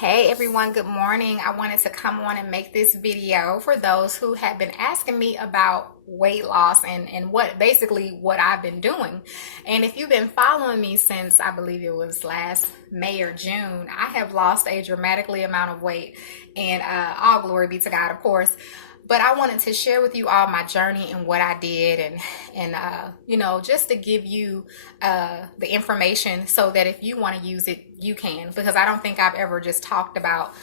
Hey everyone, good morning. I wanted to come on and make this video for those who have been asking me about weight loss and what I've been doing. And if you've been following me since I believe it was last May or June, I have lost a dramatically amount of weight, and all glory be to God, of course. But I wanted to share with you all my journey and what I did, and just to give you the information so that if you want to use it, you can, because I don't think I've ever just talked about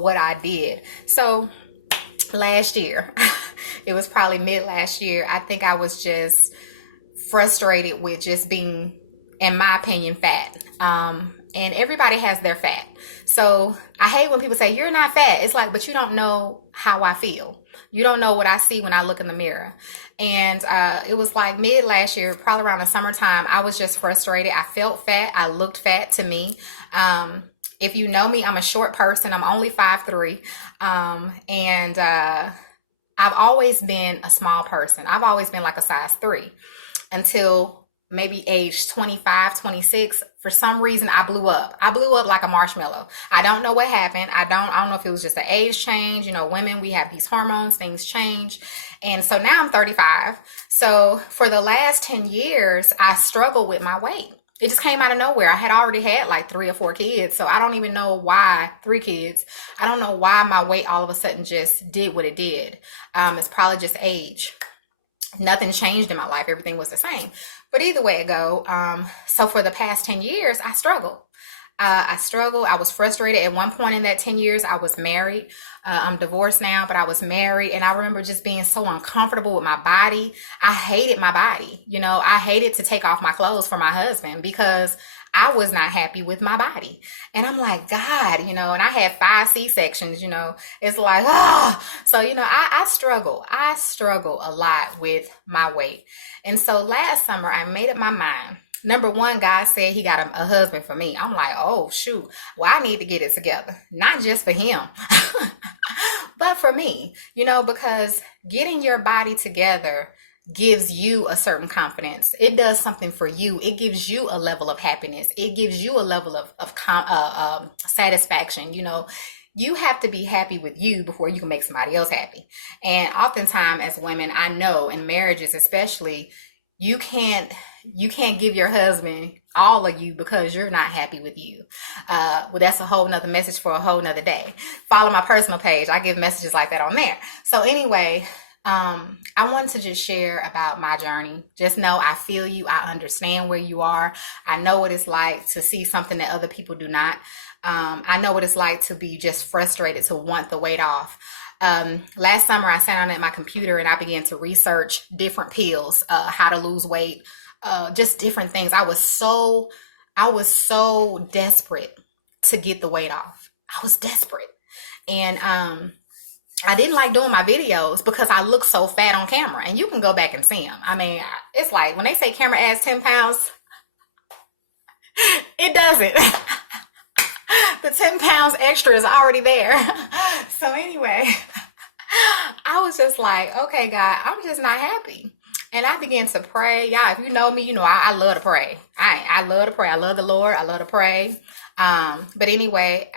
what I did. So last year, it was probably mid last year, I think I was just frustrated with just being, in my opinion, fat. And everybody has their fat. So I hate when people say, you're not fat. It's like, but you don't know how I feel. You don't know what I see when I look in the mirror. And it was like mid last year, probably around the summertime, I was just frustrated. I felt fat. I looked fat to me. If you know me, I'm a short person. I'm only 5'3". And I've always been a small person. I've always been like a size 3 until maybe age 25, 26. For some reason, I blew up. I blew up like a marshmallow. I don't know what happened. I don't know if it was just an age change. You know, women, we have these hormones, things change. And so now I'm 35. So for the last 10 years, I struggled with my weight. It just came out of nowhere. I had already had like 3 or 4 kids. So I don't even know why, 3 kids. I don't know why my weight all of a sudden just did what it did. It's probably just age. Nothing changed in my life. Everything was the same. But either way it go, so for the past 10 years, I struggled. I was frustrated. At one point in that 10 years, I was married. I'm divorced now, but I was married. And I remember just being so uncomfortable with my body. I hated my body. You know, I hated to take off my clothes for my husband because I was not happy with my body. And I'm like, God, and I had 5 C-sections, it's like, so, I struggle. I struggle a lot with my weight. And so last summer, I made up my mind. Number one, God said he got a husband for me. I'm like, oh, shoot. Well, I need to get it together. Not just for him, but for me, because getting your body together gives you a certain confidence. It does something for you. It gives you a level of happiness. It gives you a level of satisfaction. You have to be happy with you before you can make somebody else happy. And oftentimes as women, I know in marriages especially, you can't give your husband all of you because you're not happy with you. Well, that's a whole nother message for a whole nother day. Follow my personal page. I give messages like that on there. So anyway, I wanted to just share about my journey. Just know I feel you. I understand where you are. I know what it's like to see something that other people do not. I know what it's like to be just frustrated, to want the weight off. Last summer, I sat down at my computer and I began to research different pills, how to lose weight, just different things. I was so desperate to get the weight off. I was desperate. And, I didn't like doing my videos because I look so fat on camera, and you can go back and see them. I mean, it's like when they say camera adds 10 pounds, it doesn't. The 10 pounds extra is already there. So anyway, I was just like, okay, God, I'm just not happy. And I began to pray. Y'all, if you know me, I love to pray. I love to pray. I love the Lord. I love to pray. But anyway,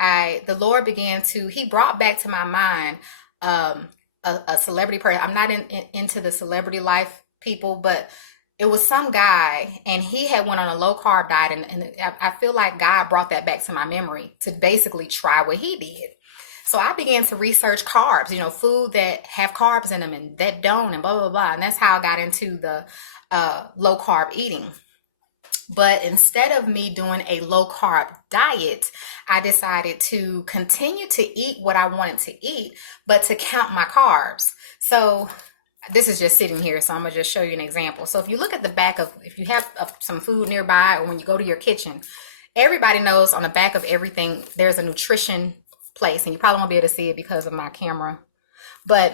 the Lord he brought back to my mind a celebrity person. I'm not into the celebrity life people, but it was some guy, and he had went on a low carb diet, and I feel like God brought that back to my memory to basically try what he did. So I began to research carbs, food that have carbs in them and that don't, and blah, blah, blah. And that's how I got into the low carb eating. But instead of me doing a low carb diet, I decided to continue to eat what I wanted to eat, but to count my carbs. So this is just sitting here, so I'm going to just show you an example. So if you look at the back if you have some food nearby, or when you go to your kitchen, everybody knows on the back of everything, there's a nutrition place, and you probably won't be able to see it because of my camera. But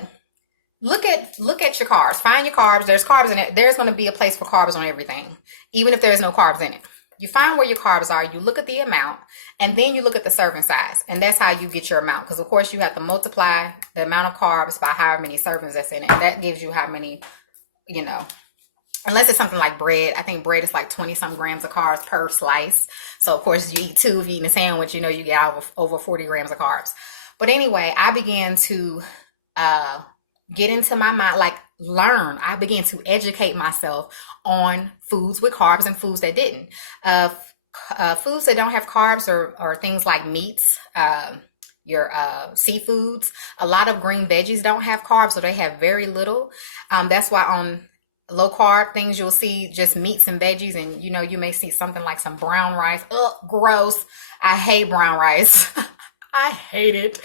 look at your carbs. Find your carbs. There's carbs in it. There's going to be a place for carbs on everything, even if there's no carbs in it. You find where your carbs are, you look at the amount, and then you look at the serving size. And that's how you get your amount. Because, of course, you have to multiply the amount of carbs by however many servings that's in it. That gives you how many, Unless it's something like bread. I think bread is like 20 some grams of carbs per slice. So of course you eat two. If you eat a sandwich, you know, you get over 40 grams of carbs. But anyway, I began to uh, get into my mind, like learn. I began to educate myself on foods with carbs and foods that didn't. Foods that don't have carbs are things like meats, your seafoods. A lot of green veggies don't have carbs, so they have very little. That's why on low carb things you'll see just meats and veggies, and you know, you may see something like some brown rice. Ugh, gross. I hate brown rice. I hate it.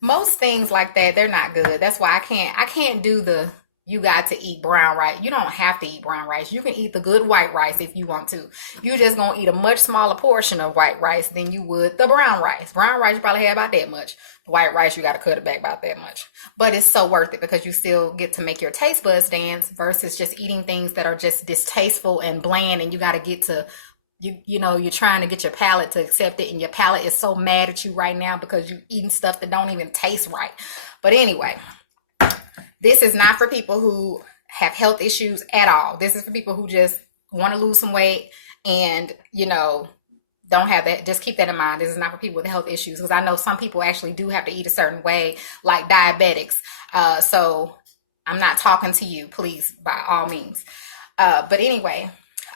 Most things like that, they're not good. That's why I can't do the you got to eat brown rice. You don't have to eat brown rice. You can eat the good white rice if you want to. You just gonna eat a much smaller portion of white rice than you would the brown rice. Brown rice you probably have about that much. The white rice you gotta cut it back about that much. But it's so worth it because you still get to make your taste buds dance versus just eating things that are just distasteful and bland, and you gotta get to you know, you're trying to get your palate to accept it, and your palate is so mad at you right now because you're eating stuff that don't even taste right. But anyway, this is not for people who have health issues at all. This is for people who just want to lose some weight and, you know, don't have that. Just keep that in mind. This is not for people with health issues, because I know some people actually do have to eat a certain way, like diabetics. So I'm not talking to you, please, by all means. But anyway,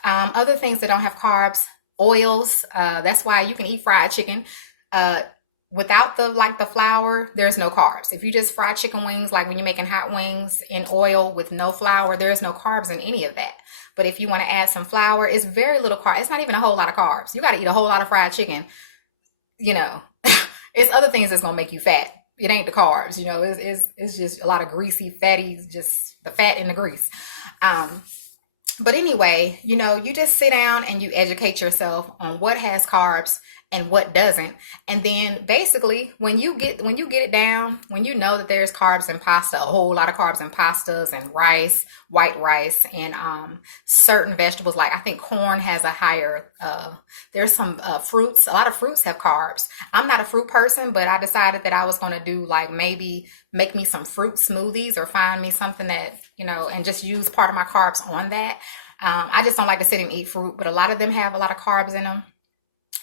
other things that don't have carbs, oils. That's why you can eat fried chicken. Without the flour, there's no carbs. If you just fry chicken wings, like when you're making hot wings in oil with no flour, there's no carbs in any of that. But if you want to add some flour, it's very little carbs. It's not even a whole lot of carbs. You got to eat a whole lot of fried chicken. You know, it's other things that's gonna make you fat. It ain't the carbs. You know, it's just a lot of greasy, fatty, just the fat and the grease. But anyway, you know, you just sit down and you educate yourself on what has carbs and what doesn't. And then basically when you get it down, when you know that there's carbs in pasta, a whole lot of carbs in pastas and rice, white rice, and certain vegetables, like I think corn has a higher, there's some fruits, a lot of fruits have carbs. I'm not a fruit person, but I decided that I was going to do like maybe make me some fruit smoothies or find me something that, you know, and just use part of my carbs on that. I just don't like to sit and eat fruit, but a lot of them have a lot of carbs in them.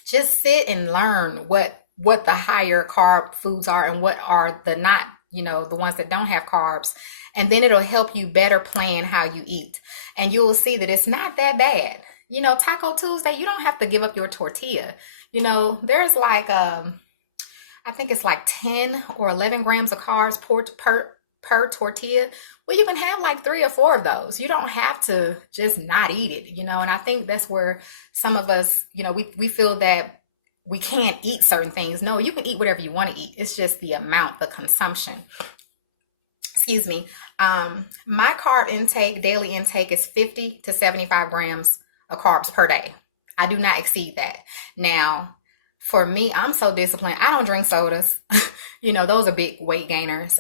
Just sit and learn what the higher carb foods are and what are the not, you know, the ones that don't have carbs. And then it'll help you better plan how you eat. And you will see that it's not that bad. You know, Taco Tuesday, you don't have to give up your tortilla. You know, there's like, I think it's like 10 or 11 grams of carbs per tortilla. Well, you can have like 3 or 4 of those. You don't have to just not eat it, you know. And I think that's where some of us, you know, we feel that we can't eat certain things. No, you can eat whatever you want to eat. It's just the amount, the consumption. Excuse me. My carb intake, daily intake, is 50 to 75 grams of carbs per day. I do not exceed that. Now, for me, I'm so disciplined. I don't drink sodas. You know, those are big weight gainers.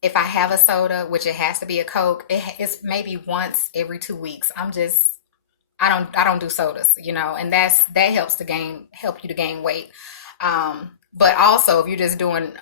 If I have a soda, which it has to be a Coke, it's maybe once every 2 weeks. I don't do sodas, you know, and that helps you to gain weight. But also if you're just doing,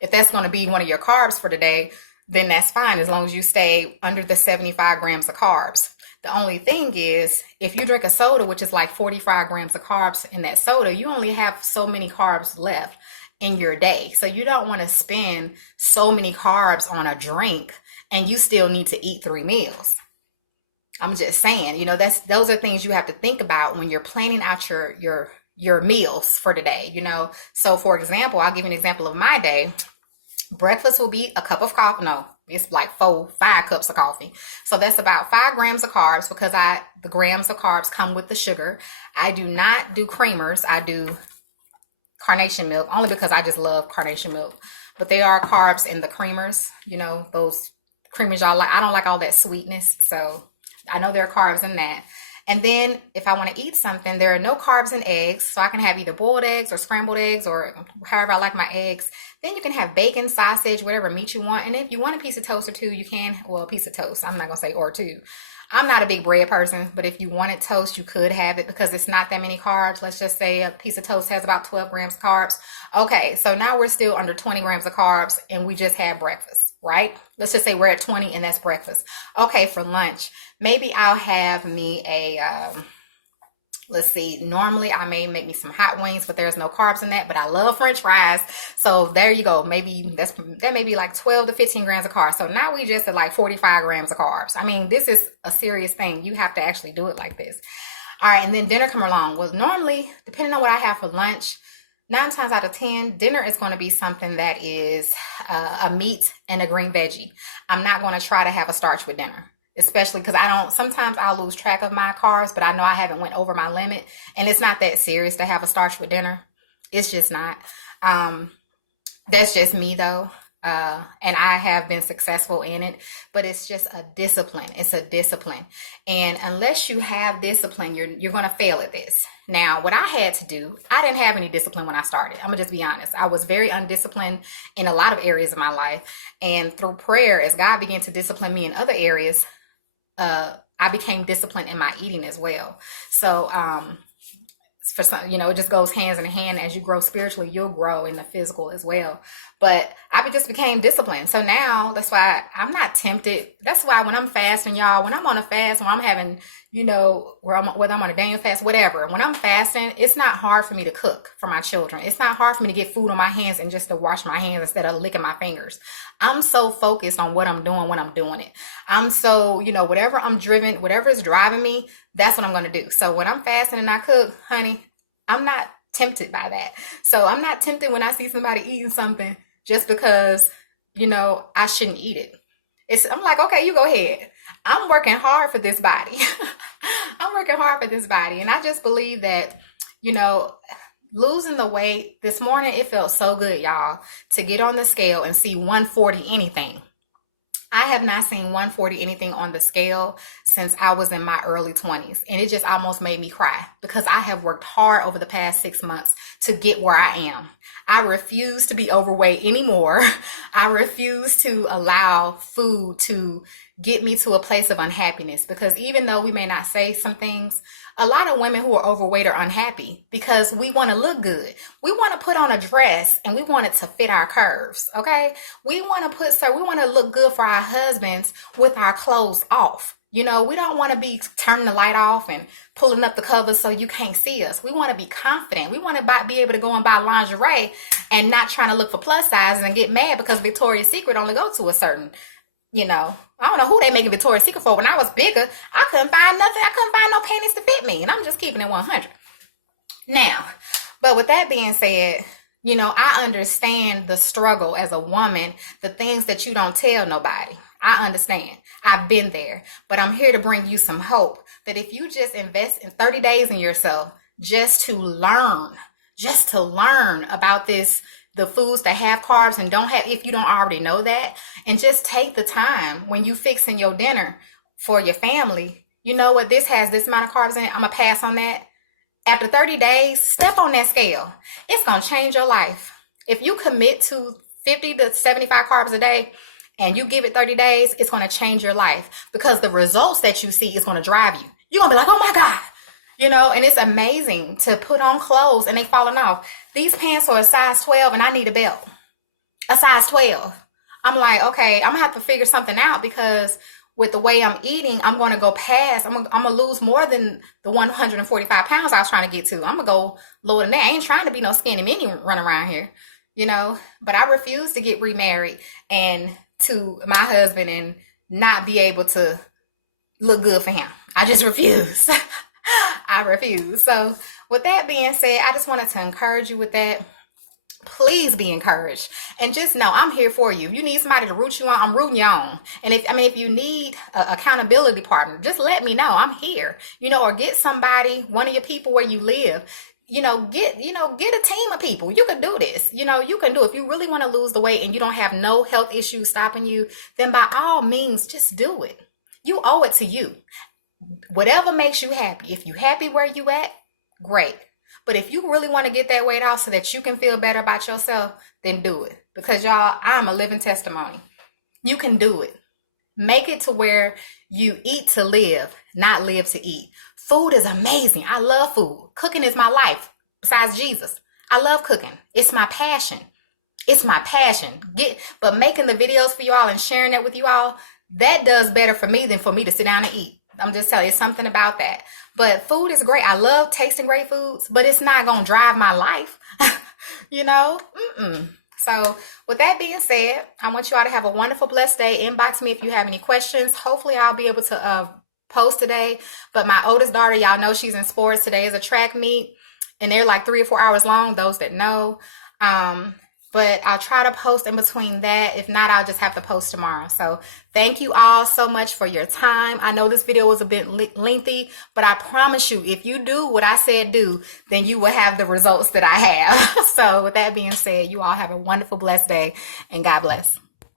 if that's going to be one of your carbs for the day, then that's fine as long as you stay under the 75 grams of carbs. The only thing is, if you drink a soda, which is like 45 grams of carbs in that soda, you only have so many carbs left in your day. So you don't want to spend so many carbs on a drink and you still need to eat 3 meals. I'm just saying, you know, those are things you have to think about when you're planning out your meals for the day, you know. So for example, I'll give you an example of my day. Breakfast will be a cup of coffee. No, it's like 5 cups of coffee. So that's about 5 grams of carbs, because the grams of carbs come with the sugar. I do not do creamers. I do carnation milk, only because I just love carnation milk. But there are carbs in the creamers, you know, those creamers y'all like. I don't like all that sweetness, so I know there are carbs in that. And then if I want to eat something, there are no carbs in eggs. So I can have either boiled eggs or scrambled eggs or however I like my eggs. Then you can have bacon, sausage, whatever meat you want. And if you want a piece of toast or 2, you can. Well, a piece of toast. I'm not going to say or 2. I'm not a big bread person, but if you wanted toast, you could have it because it's not that many carbs. Let's just say a piece of toast has about 12 grams of carbs. Okay, so now we're still under 20 grams of carbs and we just had breakfast, right? Let's just say we're at 20 and that's breakfast. Okay, for lunch, maybe I'll have me let's see, normally I may make me some hot wings, but there's no carbs in that, but I love French fries. So there you go. Maybe that may be like 12 to 15 grams of carbs. So now we just at like 45 grams of carbs. I mean, this is a serious thing. You have to actually do it like this. All right, and then dinner come along. Well, normally, depending on what I have for lunch, 9 times out of 10, dinner is going to be something that is a meat and a green veggie. I'm not going to try to have a starch with dinner, especially because sometimes I'll lose track of my carbs, but I know I haven't went over my limit, and it's not that serious to have a starch with dinner. It's just not. That's just me though. And I have been successful in it, but it's just a discipline. It's a discipline. And unless you have discipline, you're going to fail at this. Now, what I had to do, I didn't have any discipline when I started. I'm going to just be honest. I was very undisciplined in a lot of areas of my life. And through prayer, as God began to discipline me in other areas, I became disciplined in my eating as well. So, for some, it just goes hands in hand. As you grow spiritually, you'll grow in the physical as well. But I just became disciplined. So now that's why I'm not tempted. That's why when I'm fasting, y'all, when I'm on a fast, when I'm having, whether I'm on a Daniel fast, whatever, when I'm fasting, it's not hard for me to cook for my children. It's not hard for me to get food on my hands and just to wash my hands instead of licking my fingers. I'm so focused on what I'm doing when I'm doing it. I'm so, whatever I'm driven, whatever is driving me, that's what I'm going to do. So when I'm fasting and I cook, honey, I'm not tempted by that. So I'm not tempted when I see somebody eating something just because, I shouldn't eat it. I'm like, okay, you go ahead. I'm working hard for this body. I'm working hard for this body. And I just believe that, losing the weight this morning, it felt so good, y'all, to get on the scale and see 140 anything. I have not seen 140 anything on the scale since I was in my early 20s. And it just almost made me cry because I have worked hard over the past 6 months to get where I am. I refuse to be overweight anymore. I refuse to allow food to get me to a place of unhappiness, because even though we may not say some things, a lot of women who are overweight are unhappy because we want to look good. We want to put on a dress and we want it to fit our curves. Okay. We want to look good for our husbands with our clothes off. We don't want to be turning the light off and pulling up the covers so you can't see us. We want to be confident. We want to be able to go and buy lingerie and not trying to look for plus sizes and get mad because Victoria's Secret only go to a certain, I don't know who they making Victoria's Secret for. When I was bigger, I couldn't find nothing. I couldn't find no panties to fit me. And I'm just keeping it 100. Now, but with that being said, I understand the struggle as a woman, the things that you don't tell nobody. I understand. I've been there. But I'm here to bring you some hope that if you just invest in 30 days in yourself just to learn about the foods that have carbs and don't have, if you don't already know that, and just take the time when you fixing your dinner for your family. You know what? This has this amount of carbs in it. I'm going to pass on that. After 30 days, step on that scale. It's going to change your life. If you commit to 50 to 75 carbs a day and you give it 30 days, it's going to change your life, because the results that you see is going to drive you. You're going to be like, oh my God. And it's amazing to put on clothes and they falling off. These pants are a size 12 and I need a belt. A size 12. I'm like, okay, I'm going to have to figure something out, because with the way I'm eating, I'm going to go past, I'm going to lose more than the 145 pounds I was trying to get to. I'm going to go lower than that. I ain't trying to be no skinny mini run around here, but I refuse to get remarried and to my husband and not be able to look good for him. I just refuse. I refuse. So with that being said, I just wanted to encourage you with that. Please be encouraged, and just know I'm here for you. If you need somebody to root you on, I'm rooting you on. And if you need an accountability partner, just let me know. I'm here. Or get somebody, one of your people where you live. Get a team of people. You can do this. You can do it. If you really want to lose the weight and you don't have no health issues stopping you, then by all means, just do it. You owe it to you. Whatever makes you happy. If you're happy where you at, great. But if you really want to get that weight off so that you can feel better about yourself, then do it. Because y'all, I'm a living testimony. You can do it. Make it to where you eat to live, not live to eat. Food is amazing. I love food. Cooking is my life. Besides Jesus, I love cooking. It's my passion. It's my passion. But making the videos for you all and sharing that with you all, that does better for me than for me to sit down and eat. I'm just telling you, it's something about that. But food is great. I love tasting great foods, but it's not going to drive my life. you know? So with that being said, I want you all to have a wonderful, blessed day. Inbox me if you have any questions. Hopefully I'll be able to post today. But my oldest daughter, y'all know she's in sports. Today is a track meet, and they're like 3 or 4 hours long, those that know. But I'll try to post in between that. If not, I'll just have to post tomorrow. So thank you all so much for your time. I know this video was a bit lengthy, but I promise you, if you do what I said do, then you will have the results that I have. So with that being said, you all have a wonderful, blessed day, and God bless.